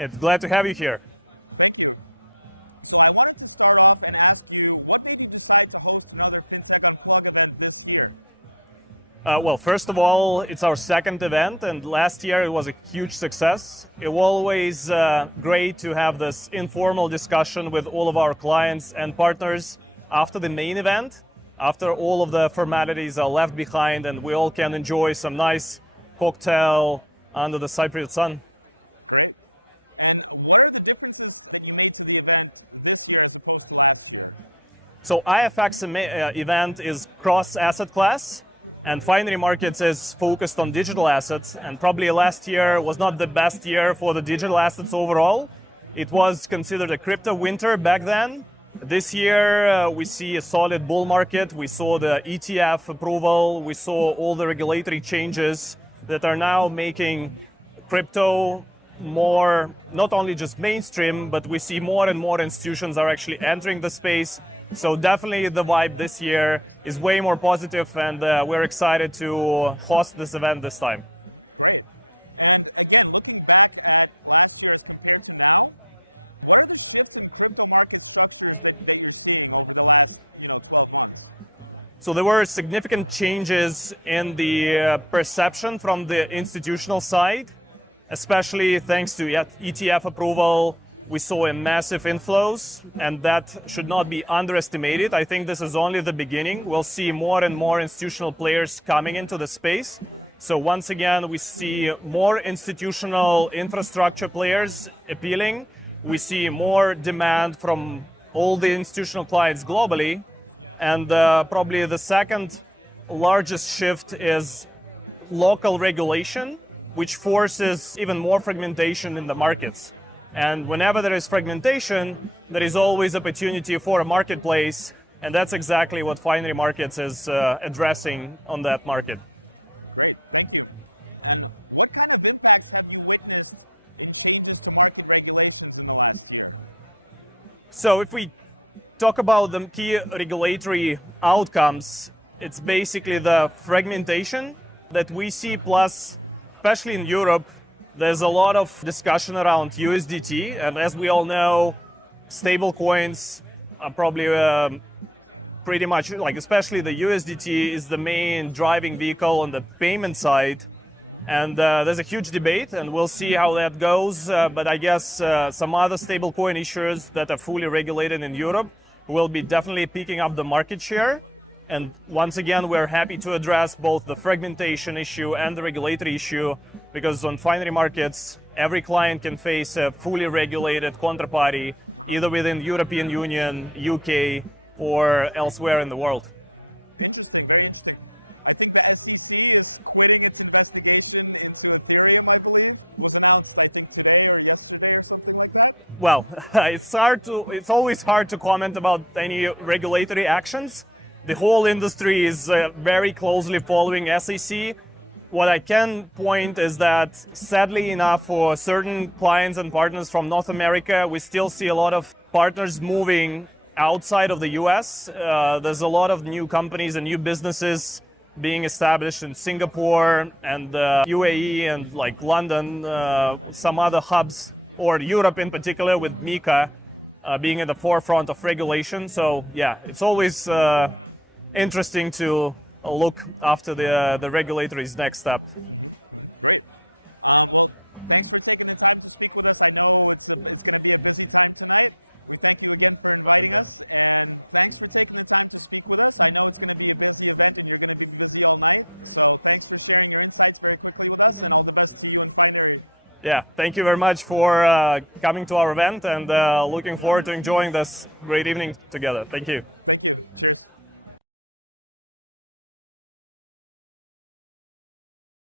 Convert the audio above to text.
It's glad to have you here. Well, first of all, it's our second event, and last year it was a huge success. It was always great to have this informal discussion with all of our clients and partners after the main event, after all of the formalities are left behind, and we all can enjoy some nice cocktail under the Cypriot sun. So IFX event is cross-asset class, and Finery Markets is focused on digital assets, and probably last year was not the best year for the digital assets overall. It was considered a crypto winter back then. This year we see a solid bull market. We saw the ETF approval. We saw all the regulatory changes that are now making crypto more, not only just mainstream, but we see more and more institutions are actually entering the space. So definitely the vibe this year is way more positive, and we're excited to host this event this time. So there were significant changes in the perception from the institutional side, especially thanks to ETF approval. We saw a massive inflows, and that should not be underestimated. I think this is only the beginning. We'll see more and more institutional players coming into the space. So once again, we see more institutional infrastructure players appealing. We see more demand from all the institutional clients globally. And probably the second largest shift is local regulation, which forces even more fragmentation in the markets. And whenever there is fragmentation, there is always opportunity for a marketplace, and that's exactly what Finery Markets is addressing on that market. So if we talk about the key regulatory outcomes, it's basically the fragmentation that we see, plus, especially in Europe, there's a lot of discussion around USDT, and as we all know, stable coins are probably pretty much, like especially the USDT is the main driving vehicle on the payment side. And there's a huge debate, and we'll see how that goes. But I guess some other stablecoin issuers that are fully regulated in Europe will be definitely picking up the market share. And once again, we're happy to address both the fragmentation issue and the regulatory issue, because on Finery Markets, every client can face a fully regulated counterparty, either within European Union, UK, or elsewhere in the world. Well, it's always hard to comment about any regulatory actions. The whole industry is very closely following SEC. What I can point is that, sadly enough, for certain clients and partners from North America, we still see a lot of partners moving outside of the US. There's a lot of new companies and new businesses being established in Singapore and UAE and like London, some other hubs, or Europe in particular, with MiCA being at the forefront of regulation. So yeah, it's always interesting to look after the regulatory's next step. Yeah, thank you very much for coming to our event, and looking forward to enjoying this great evening together. Thank you.